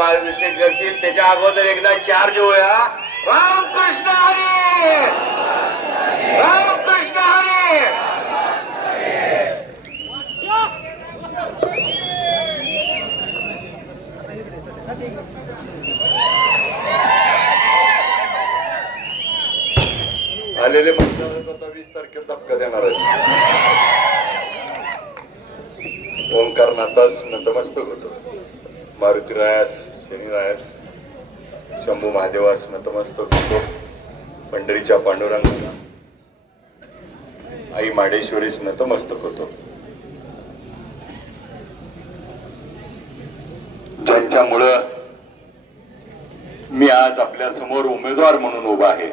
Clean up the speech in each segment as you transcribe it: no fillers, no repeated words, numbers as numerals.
पालाभिषेक करतील त्याच्या अगोदर एकदा चार्ज होऊया. रामकृष्ण हरी, रामकृष्ण हरी. आलेले माणसाला आता 20 तारखेला धक्का देणार आहे. ओंकार नाथास नतमस्तक होतो. मारुती रायास, शनी रायास, शंभू महादेवास नतमस्तक होतो. पंढरीच्या पांडुरंगाला, आई माडेश्वरीस नतमस्तक होतो. ज्यांच्यामुळं मी आज आपल्या समोर उमेदवार म्हणून उभा आहे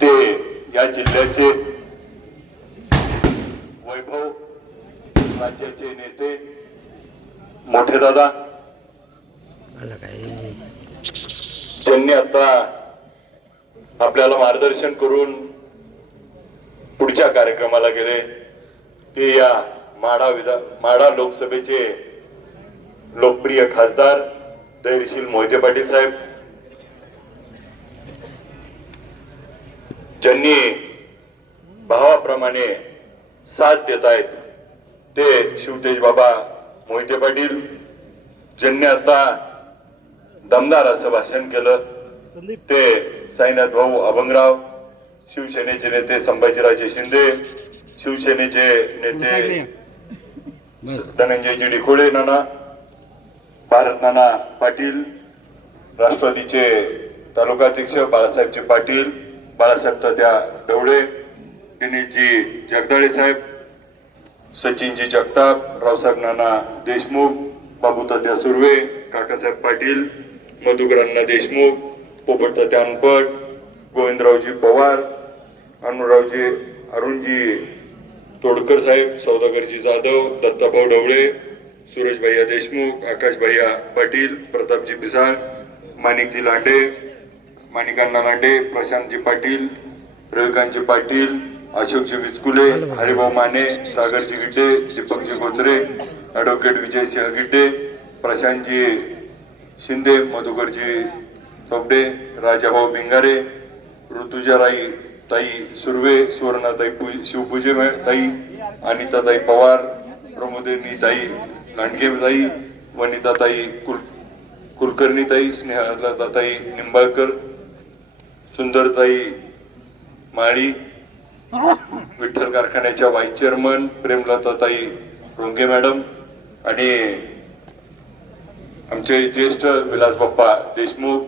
ते या जिल्ह्याचे वैभव, राज्याचे नेते मोठे दादा, ज्यांनी आता आपल्याला मार्गदर्शन करून पुढच्या कार्यक्रमाला गेले ते या माढा लोकसभेचे लोकप्रिय खासदार धैर्यशील मोहिते पाटील साहेब, ज्यांनी भावाप्रमाणे साथ देत आहेत ते शिवतेज बाबा मोहिते पाटील, ज्यांनी आता दमदार असं भाषण केलं ते साईनाथ भाऊ अभंगराव, शिवसेनेचे नेते संभाजीराजे शिंदे, शिवसेनेचे नेते धनंजयजी डिकोळे नाना, भारत नाना पाटील, राष्ट्रवादीचे तालुकाध्यक्ष बाळासाहेबजी पाटील, बाळासाहेब तात्या ढवळे, दिनेशजी जगदाळे साहेब, सचिनजी जगताप, रावसाहेब नाना देशमुख, बाबू तात्या सुर्वे, काकासाहेब पाटील, मधुकरांना देशमुख, पोपट तात्या अनपट, गोविंदरावजी पवार, अनुरावजी अरुणजी तोडकर साहेब, सौदागरजी जाधव, दत्ताभाऊ ढवळे, सूरज भैया देशमुख, आकाश भैया पाटील, प्रतापजी पिसाळ, माणिकजी लांडे, माणिकांना लांडे, प्रशांतजी पाटील, रविकांतजी पाटील, अशोकजी विचकुले, हरिभाऊ माने, सागरजी गिड्डे, दीपकजी गोत्रे, ऍडव्होकेट विजयसिंह गिड्डे, प्रशांतजी शिंदे, मधुकरजी चोपडे, राजाभाऊ भिंगारे, ऋतुजाराई ताई सुर्वे, सुवर्णाताई शिवपूजे ताई, अनिताताई पवार, प्रमोदिनी ताई लांडगे ताई, वनिताताई कुलकर्णी ताई, स्नेहलताताई निंबाळकर, सुंदरताई माळी, विठ्ठल कारखान्याच्या व्हाईस चेअरमन प्रेमलताताई रोंगे मॅडम आणि आमचे ज्येष्ठ विलास बाप्पा देशमुख,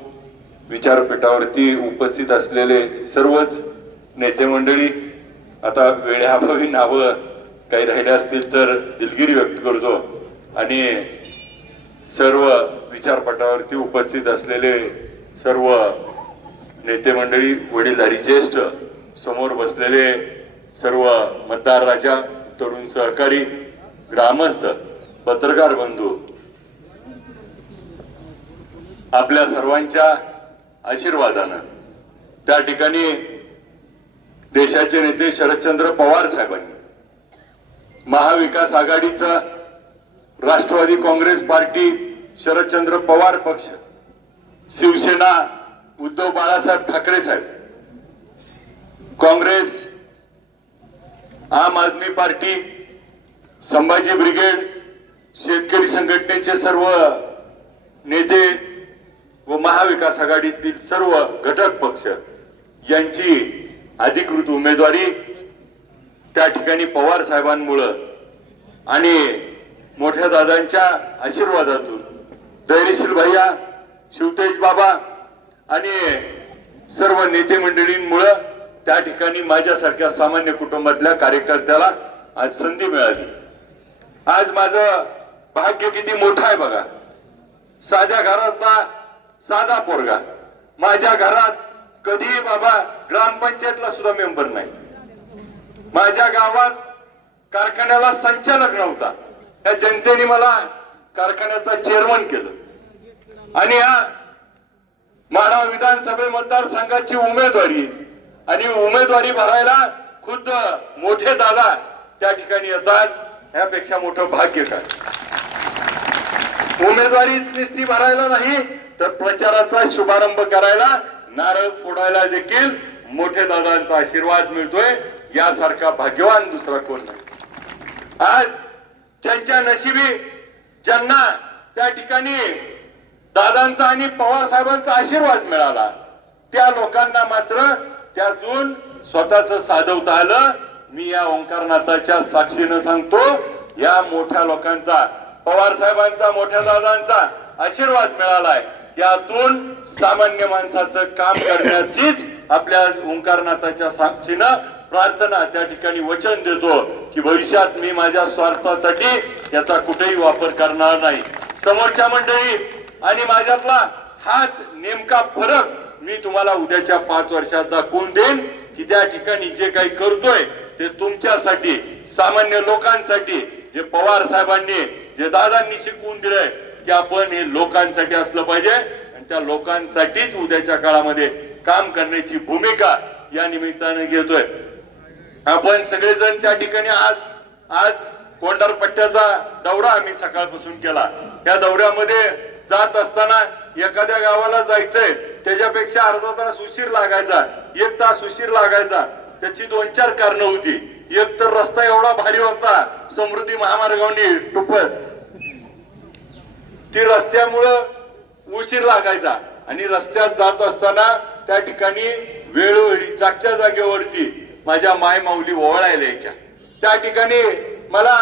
विचारपीठावरती उपस्थित असलेले सर्वच नेते मंडळी. आता वेळेअभावी नावं काही राहिले असतील तर दिलगिरी व्यक्त करतो आणि सर्व विचारपटावरती उपस्थित असलेले सर्व नेते मंडळी, वडीलधारी ज्येष्ठ, समोर बसलेले सर्व मतदार राजा, तरुण सहकारी, ग्रामस्थ, पत्रकार बंधू, आपल्या सर्वांच्या आशीर्वादानं त्या ठिकाणी देशाचे नेते शरदचंद्र पवार साहेबांनी महाविकास आघाडीचा राष्ट्रवादी काँग्रेस पार्टी, शरदचंद्र पवार पक्ष, शिवसेना उद्धव बाळासाहेब ठाकरे साहेब, काँग्रेस, आम आदमी पार्टी, संभाजी ब्रिगेड, शेतकरी संघटनेचे सर्व नेते व महाविकास आघाडीतील सर्व घटक पक्ष यांची अधिकृत उमेदवारी त्या ठिकाणी पवार साहेबांमुळे आणि मोठ्या दादांच्या आशीर्वादातून धैर्यशील भैया, शिवतेज बाबा आणि सर्व नेते मंडळींमुळे त्या ठिकाणी माझ्यासारख्या सामान्य कुटुंबातल्या कार्यकर्त्याला आज संधी मिळाली. आज माझं भाग्य किती मोठं आहे बघा. साध्या घरातला साधा पोरगा, माझ्या घरात कधी बाबा ग्रामपंचायतला सुद्धा मेंबर नाही, माझ्या गावात कारखान्याला संचालक नव्हता, त्या जनतेने मला कारखान्याचा चेअरमन केलं आणि या माढा विधानसभा मतदारसंघाची उमेदवारी आणि उमेदवारी भरायला खुद्द मोठे दादा त्या ठिकाणी येतात. यापेक्षा मोठं भाग्य काय. उमेदवारीच निस्ती भरायला नाही तर प्रचाराचा शुभारंभ करायला, नारळ फोडायला देखील मोठे दादांचा आशीर्वाद मिळतोय. यासारखा भाग्यवान दुसरा कोण नाही. आज ज्यांच्या नशिबी, ज्यांना त्या ठिकाणी दादांचा आणि पवार साहेबांचा आशीर्वाद मिळाला, त्या लोकांना मात्र त्यातून स्वतःच साधवता आलं. मी या ओंकारनाथाच्या साक्षीनं सांगतो, या मोठ्या लोकांचा, पवार साहेबांचा, मोठ्या दादांचा आशीर्वाद मिळालाय. यातून सामान्य माणसाचं काम करण्याचीच आपल्या ओंकारनाथाच्या साक्षीनं प्रार्थना, त्या ठिकाणी वचन देतो की भविष्यात मी माझ्या स्वार्थासाठी याचा कुठेही वापर करणार नाही. समोरच्या मंडळी आणि माझ्यातला हाच नेमका फरक मी तुम्हाला उद्याच्या 5 वर्षात दाखवून देईन की त्या ठिकाणी जे काही करतोय ते तुमच्यासाठी, सामान्य लोकांसाठी. जे पवार साहेबांनी, जे दादांनी शिकवून दिलंय की आपण हे लोकांसाठी असलं पाहिजे आणि त्या लोकांसाठीच उद्याच्या काळामध्ये काम करण्याची भूमिका या निमित्ताने घेतोय. आपण सगळेजण त्या ठिकाणी आज कोंढार पट्ट्याचा दौरा आम्ही सकाळपासून केला. त्या दौऱ्यामध्ये जात असताना एखाद्या गावाला जायचंय, त्याच्यापेक्षा अर्धा तास उशीर लागायचा, 1 तास उशीर लागायचा. त्याची 2-4 कारणं होती. एक तर रस्ता एवढा भारी होता, समृद्धी महामार्गावनी टुपत, ती रस्त्यामुळं उशीर लागायचा. आणि रस्त्यात जात असताना त्या ठिकाणी वेळोवेळी जागच्या जागेवरती माझ्या माय माऊली ओवाळायला यायच्या. त्या ठिकाणी मला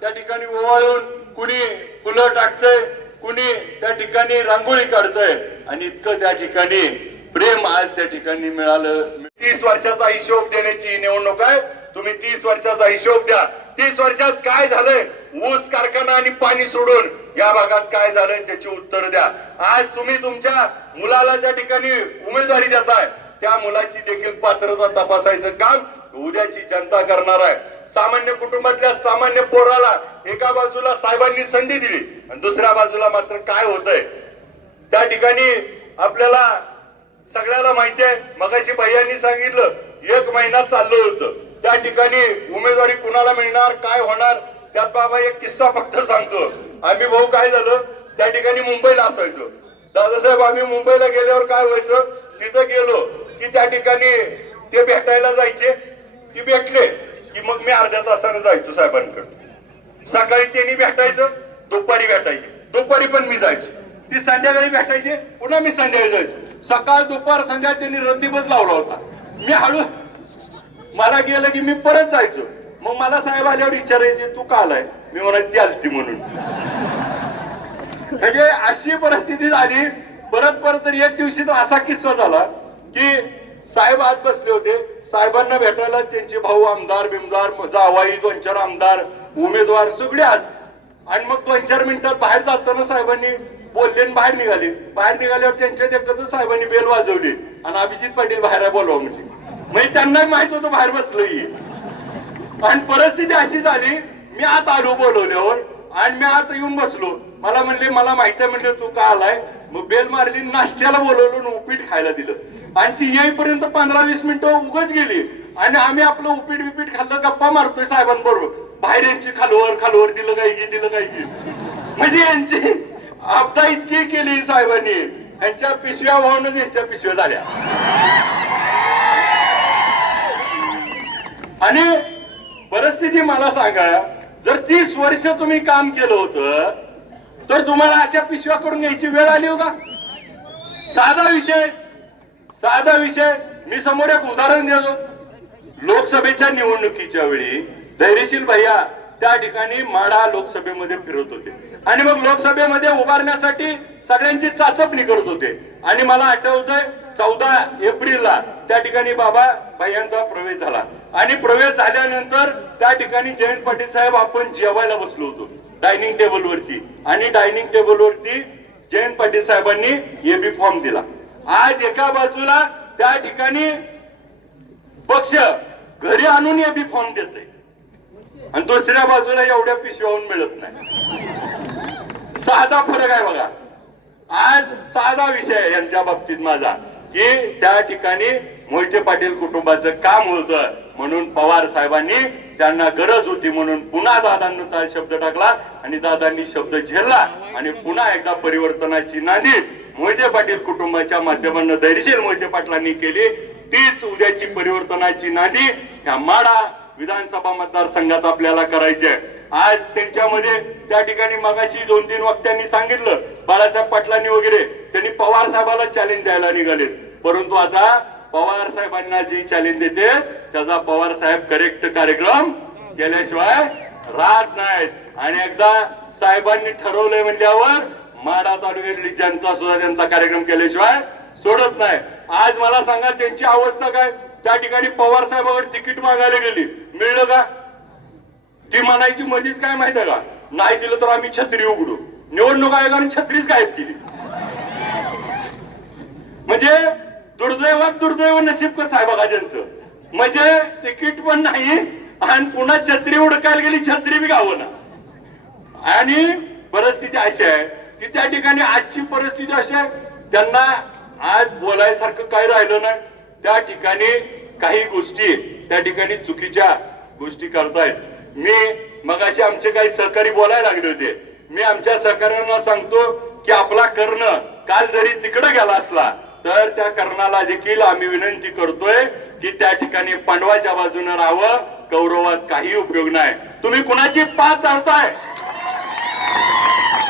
त्या ठिकाणी ओवाळून कुणी फुलं टाकतंय, कुणी त्या ठिकाणी रांगोळी काढतंय. आणि इतकं त्या ठिकाणी प्रेम आज त्या ठिकाणी मिळालं. 30 वर्षाचा हिशोब देण्याची निवडणूक आहे. तुम्ही 30 वर्षाचा हिशोब द्या. 30 वर्षात काय झालंय, ऊस कारखाना आणि पाणी सोडून या भागात काय झालंय त्याची उत्तर द्या. आज तुम्ही तुमच्या मुलाला त्या ठिकाणी उमेदवारी देताय, त्या मुलाची देखील पात्रता तपासायचं काम उद्याची जनता करणार आहे. सामान्य कुटुंबातल्या सामान्य पोराला एका बाजूला साहेबांनी संधी दिली आणि दुसऱ्या बाजूला मात्र काय होतंय त्या ठिकाणी आपल्याला सगळ्याला माहिती आहे. मगाशी भैयांनी सांगितलं 1 महिना चाललं होतं. त्या ठिकाणी उमेदवारी कुणाला मिळणार, काय होणार, त्यात बाबा एक किस्सा फक्त सांगतो. आम्ही भाऊ काय झालं, त्या ठिकाणी मुंबईला असायचो. दादासाहेब आम्ही मुंबईला गेल्यावर काय व्हायचं, तिथं गेलो की त्या ठिकाणी ते भेटायला जायचे. ती भेटले की मग मी अर्ध्या तासाने जायचो साहेबांकडे. सकाळी त्यांनी भेटायचं, दुपारी भेटायचे, दुपारी पण मी जायचो. ती संध्याकाळी भेटायचे, पुन्हा मी संध्याकाळी जायचो. सकाळ दुपार संध्या त्यांनी रतीबच लावला होता. मी हळू मला गेलं की मी परत जायचो. मग मला साहेब आल्यावर विचारायचे तू का आलाय, मी म्हणायची ती आलती म्हणून. म्हणजे अशी परिस्थिती झाली. परत तर एक दिवशी तर असा किस्सा झाला की साहेब आत बसले होते. साहेबांना भेटायला त्यांचे भाऊ आमदार बिमदार, जावाई 2-4 आमदार, उमेदवार सगळे आत. आणि मग 2-4 मिनिटात बाहेर जाताना साहेबांनी बोलले आणि बाहेर निघाले. बाहेर निघाल्यावर त्यांच्या देखतच साहेबांनी बेल वाजवली आणि अभिजित पाटील बाहेर बोलवा म्हणजे. म्हणजे त्यांना माहित होतं बाहेर बसलोय. आणि परिस्थिती अशी झाली, मी आत आलो बोलवल्यावर आणि मी आत येऊन बसलो. मला म्हणले मला माहिती आहे, म्हणले तू का आलाय. मग बेल मारली, नाश्त्याला बोलवलं, उपीट खायला दिलं. आणि ती येईपर्यंत 15-20 मिनिटं उगच गेली. आणि आम्ही आपलं उपीट खाल्लं, गप्पा मारतोय साहेबांबरोबर. बाहेर यांची खालवर दिलं काय की. म्हणजे यांची आपदा इतकी केली साहेबांनी, यांच्या पिशव्या वाहूनच यांच्या पिशव्या झाल्या. आणि परिस्थिती मला सांगा, जर 30 वर्ष तुम्ही काम केलं होतं तर तुम्हाला अशा पिशव्या करून घ्यायची वेळ आली होता. साधा विषय मी समोर एक उदाहरण देतो. लोकसभेच्या निवडणुकीच्या वेळी धैर्यशील भैया त्या ठिकाणी माढा लोकसभेमध्ये फिरत होते आणि मग लोकसभेमध्ये उभारण्यासाठी सगळ्यांची चाचपणी करत होते. आणि मला आठवतंय 14 एप्रिलला त्या ठिकाणी बाबा भैयांचा प्रवेश झाला. आणि प्रवेश झाल्यानंतर त्या ठिकाणी जयंत पाटील साहेब आपण जेवायला बसलो होतो डायनिंग टेबलवरती. आणि डायनिंग टेबलवरती जयंत पाटील साहेबांनी एबी फॉर्म दिला. आज एका बाजूला त्या ठिकाणी पक्ष घरी आणून एबी फॉर्म देते आणि दुसऱ्या बाजूला एवढ्या पिशव्याहून मिळत नाही. साधा फरक आहे बघा. आज साधा विषय आहे यांच्या बाबतीत माझा की त्या ठिकाणी मोहिते पाटील कुटुंबाचं काम होतं. म्हणून पवार साहेबांनी त्यांना गरज होती म्हणून पुन्हा दादांचा शब्द टाकला आणि दादांनी शब्द झेलला आणि पुन्हा एकदा परिवर्तनाची नांदी मोहिते पाटील कुटुंबाच्या माध्यमातून धैर्यशील मोहिते पाटलांनी केली. तीच उद्याची परिवर्तनाची नांदी ह्या माडा विधानसभा मतदारसंघात आपल्याला करायची आहे. आज त्यांच्यामध्ये त्या ठिकाणी मगाशी 2-3 वक्त्यांनी सांगितलं बाळासाहेब पाटलांनी वगैरे त्यांनी पवार साहेबाला चॅलेंज द्यायला निघाले, परंतु आता पवार साहेबांना जी चॅलेंज देते त्याचा पवार साहेब करेक्ट कार्यक्रम केल्याशिवाय राहत नाहीत. आणि एकदा साहेबांनी ठरवलंय म्हणल्यावर माढा तालुक्यातली जनता सुद्धा त्यांचा कार्यक्रम केल्याशिवाय सोडत नाही. आज मला सांगा त्यांची अवस्था काय. त्या ठिकाणी पवार साहेबांकडे तिकीट मागायला गेली, मिळलं का? ती म्हणायची मधीच काय माहिती का, नाही दिलं तर आम्ही छत्री उघडू. निवडणूक आयोगाने छत्रीच गायब केली. म्हणजे दुर्दैवात दुर्दैव नशीब कसं आहे बघा त्यांचं. म्हणजे तिकीट पण नाही आणि पुन्हा छत्री उडकायला गेली, छत्री बी गावना. आणि परिस्थिती अशी आहे की त्या ठिकाणी आजची परिस्थिती अशी आहे त्यांना आज बोलायसारखं काही राहिलं नाही. त्या ठिकाणी काही गोष्टी त्या ठिकाणी चुकीच्या गोष्टी करतायत. मी मगाशी आमचे काही सहकारी बोलायला लागले होते. मी आमच्या सहकार्यांना सांगतो की आपला कर्ण काल जरी तिकडे गेला असला तर त्या कर्णाला देखील आम्ही विनंती करतोय की त्या ठिकाणी पांडवाच्या बाजूने राहावं. कौरवात काही उपयोग नाही. तुम्ही कुणाची पात धरताय,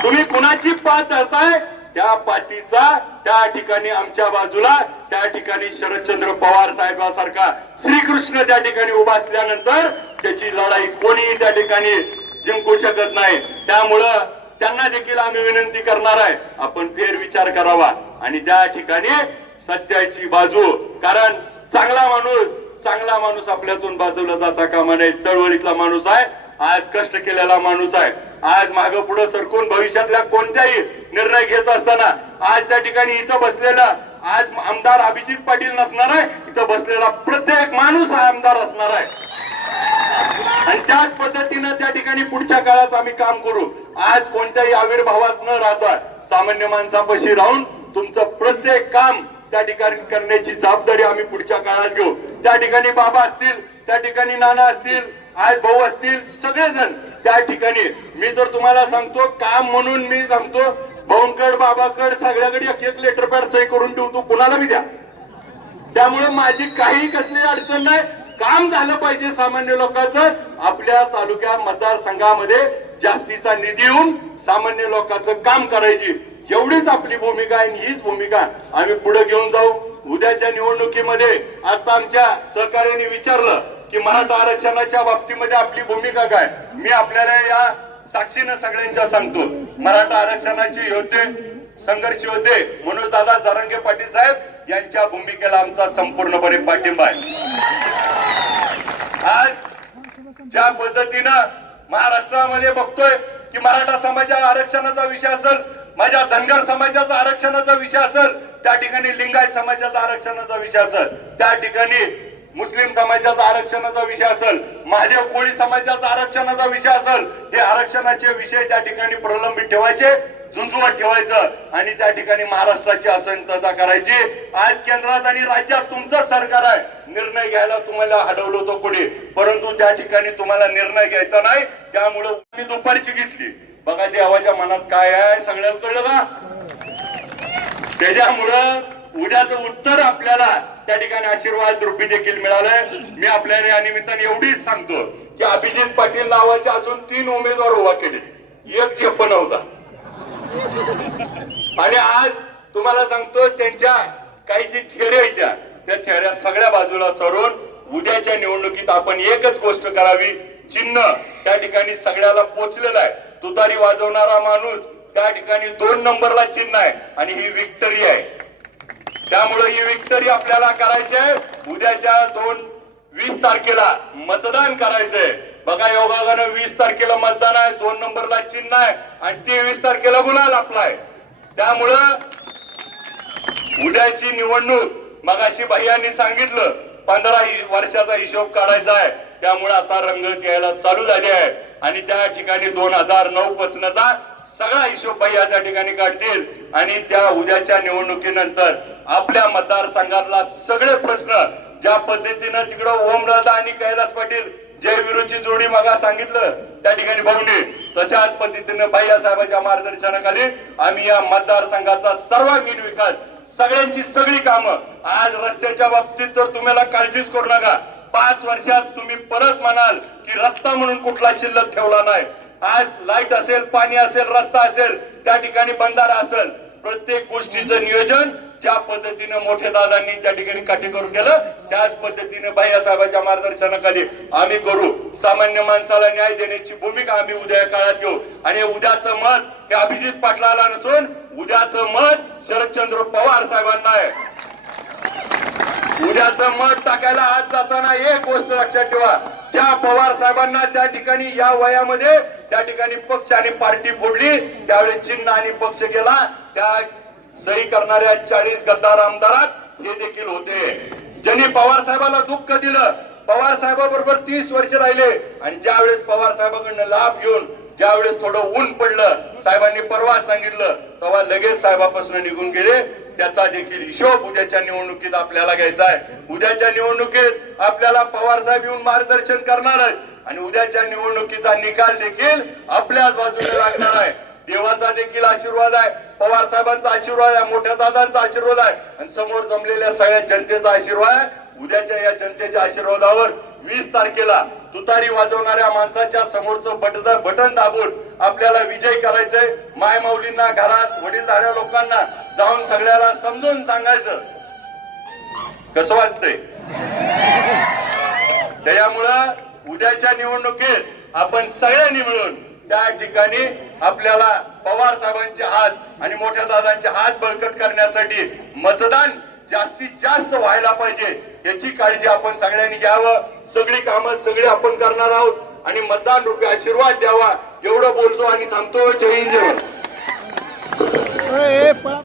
तुम्ही कुणाची पात धरताय त्या पाठीचा त्या ठिकाणी आमच्या बाजूला त्या ठिकाणी शरदचंद्र पवार साहेबांसारखा श्रीकृष्ण त्या ठिकाणी उभा असल्यानंतर त्याची लढाई कोणी त्या ठिकाणी जिंकू शकत नाही. त्यामुळं त्यांना देखील आम्ही विनंती करणार आहे आपण फेर विचार करावा आणि त्या ठिकाणी सत्याची बाजू. कारण चांगला माणूस आपल्यातून बाजूला जाता कामा नये. चळवळीतला माणूस आहे, आज कष्ट केलेला माणूस आहे. आज मागं पुढे सरकून भविष्यातल्या कोणत्याही निर्णय घेत असताना आज त्या ठिकाणी इथं बसलेला आज आमदार अभिजित पाटील नसणार आहे, इथं बसलेला प्रत्येक माणूस हा आमदार असणार आहे. आणि त्याच पद्धतीनं त्या ठिकाणी पुढच्या काळात आम्ही काम करू. आज कोणत्याही आविर्भावात न राहता सामान्य माणसापाशी राहून तुमचं प्रत्येक काम त्या ठिकाणी करण्याची जबाबदारी आम्ही पुढच्या काळात घेऊ. त्या ठिकाणी बाबा असतील, त्या ठिकाणी नाना असतील, आज भाऊ असतील, सगळेजण त्या ठिकाणी. मी तर तुम्हाला सांगतो काम म्हणून मी सांगतो भाऊंकड बाबाकड सगळ्याकडे एक लेटर पॅड सही करून ठेवतो, कुणाला बी द्या. त्यामुळे माझी काही कसली अडचण नाही. काम झालं पाहिजे सामान्य लोकांचं. आपल्या तालुक्या मतदारसंघामध्ये जास्तीचा निधी येऊन सामान्य लोकांचं काम करायची एवढीच आपली भूमिका आहे. हीच भूमिका आम्ही पुढे घेऊन जाऊ. उद्याच्या निवडणुकीमध्ये आता आमच्या सहकार्याने विचारलं की मराठा आरक्षणाच्या बाबतीमध्ये आपली भूमिका काय. मी आपल्याला या साक्षीनं सगळ्यांच्या सांगतो मराठा आरक्षणाचे योद्धे संघर्ष होते मनोज दादा जरांगे पाटील साहेब यांच्या भूमिकेला आमचा संपूर्णपणे पाठिंबा आहे. आज ज्या पद्धतीनं महाराष्ट्रामध्ये बघतोय की मराठा समाजाच्या आरक्षणाचा विषय असेल, माझ्या धनगर समाजाचा आरक्षणाचा विषय असेल, त्या ठिकाणी लिंगायत समाजाचा आरक्षणाचा विषय असेल, त्या ठिकाणी मुस्लिम समाजाचा आरक्षणाचा विषय असेल, महादेव कोळी समाजाचा आरक्षणाचा विषय असेल, हे आरक्षणाचे विषय त्या ठिकाणी प्रलंबित ठेवायचे, झुंजवत ठेवायचं आणि त्या ठिकाणी महाराष्ट्राची असंतता करायची. आज केंद्रात आणि राज्यात तुमचं सरकार आहे. निर्णय घ्यायला तुम्हाला हडवलं होतं पुढे, परंतु त्या ठिकाणी तुम्हाला निर्णय घ्यायचा नाही. त्यामुळे मी दुपारची घेतली. बघा देवाच्या मनात काय आहे सगळ्याला कळलं का. त्याच्यामुळं उद्याचं उत्तर आपल्याला त्या ठिकाणी आशीर्वाद रूपी देखील मिळालंय. मी आपल्याला या निमित्ताने एवढीच सांगतो की अभिजित पाटील नावाचे अजून 3 उमेदवार उभा केले, एक झेप नव्हता. आणि आज तुम्हाला सांगतो त्यांच्या काही जी थेऱ्या आहेत त्या थेऱ्या सगळ्या बाजूला सरून उद्याच्या निवडणुकीत आपण एकच गोष्ट करावी. चिन्ह त्या ठिकाणी सगळ्याला पोचलेलं आहे. तुतारी वाजवणारा माणूस त्या ठिकाणी 2 नंबरला चिन्ह आहे आणि ही विक्टरी आहे. त्यामुळे ही विक्टरी आपल्याला करायची आहे. उद्याच्या 20 तारखेला मतदान करायचंय. बघा योगायोगानं 20 तारखेला मतदान आहे, 2 नंबरला चिन्ह आहे आणि 23 तारखेला गुलाल आपलाय. त्यामुळं उद्याची निवडणूक मगाशी भैयांनी सांगितलं 15 वर्षाचा हिशोब काढायचा आहे. त्यामुळे आता रंगत यायला चालू झाली आहे आणि त्या ठिकाणी 2009 पासूनचा सगळा हिशोब भैया त्या ठिकाणी काढतील आणि त्या उद्याच्या निवडणुकीनंतर आपल्या मतदारसंघातला सगळे प्रश्न ज्या पद्धतीनं तिकडं ओमराजा आणि कैलास पाटील जयवीरूची जोडी मगा सांगितलं त्या ठिकाणी बघणे, तशाच पद्धतीनं भैयासाहेबांच्या मार्गदर्शनाखाली आम्ही या मतदारसंघाचा सर्वांगीण विकास, सगळ्यांची सगळी कामं, आज रस्त्याच्या बाबतीत तर तुम्हाला काळजीच करू नका, 5 वर्षात तुम्ही परत म्हणाल की रस्ता म्हणून कुठला शिल्लक ठेवला नाही. आज लाईट असेल, पाणी असेल, रस्ता असेल, त्या ठिकाणी बंधारा असेल, प्रत्येक गोष्टीचं नियोजन ज्या पद्धतीने मोठ्या दादांनी त्या ठिकाणी काटेकोर केलं, त्याच पद्धतीने भैयासाहेबांच्या मार्गदर्शनाखाली आम्ही करू. सामान्य माणसाला न्याय देण्याची भूमिका आम्ही उद्या काळात घेऊ आणि उद्याचं मत हे अभिजित पाटलाला नसून उद्याचं मत शरदचंद्र पवार साहेबांना आहे. उद्याचं मत टाकायला आज जाताना एक गोष्ट लक्षात ठेवा, ज्या पवार साहेबांना त्या ठिकाणी या वयामध्ये त्या ठिकाणी पक्ष आणि पार्टी फोडली, त्यावेळी चिन्ह आणि पक्ष गेला, त्या सही करणाऱ्या 40 गद्दार आमदारात हे देखील होते. ज्यांनी पवार साहेबांना दुःख दिलं, पवार साहेबाबरोबर 30 वर्ष राहिले आणि ज्या वेळेस पवार साहेबांकडून लाभ घेऊन ज्या वेळेस थोडं ऊन पडलं, साहेबांनी परवा सांगितलं, तेव्हा लगेच साहेबापासून निघून गेले. त्याचा देखील हिशोब उद्याच्या निवडणुकीत आपल्याला घ्यायचा आहे. उद्याच्या निवडणुकीत आपल्याला पवार साहेब येऊन मार्गदर्शन करणार आहेत आणि उद्याच्या निवडणुकीचा निकाल देखील आपल्याच बाजूने लागणार आहे. देवाचा देखील आशीर्वाद आहे, पवार साहेबांचा आशीर्वाद आहे, मोठ्या दादांचा आशीर्वाद आहे आणि समोर जमलेल्या सगळ्या जनतेचा आशीर्वाद आहे. उद्याच्या या जनतेच्या आशीर्वादावर 20 तारखेला तुतारी वाजवणाऱ्या माणसाच्या समोरचं बटन दाबून आपल्याला विजय करायचंय. माय माऊलींना, घरात वडीलधाऱ्या लोकांना जाऊन सगळ्याला समजून सांगायचं कसं वाजतंय. त्यामुळं उद्याच्या निवडणुकीत आपण सगळ्यांनी मिळून त्या ठिकाणी आपल्याला पवार साहेबांचे हात आणि मोठ्या दादांचे हात बळकट करण्यासाठी मतदान जास्तीत जास्त व्हायला पाहिजे याची काळजी आपण सगळ्यांनी घ्यावं. सगळी कामं सगळे आपण करणार आहोत आणि मतदान रूपी आशीर्वाद द्यावा एवढं बोलतो आणि थांबतो. जय हिंद.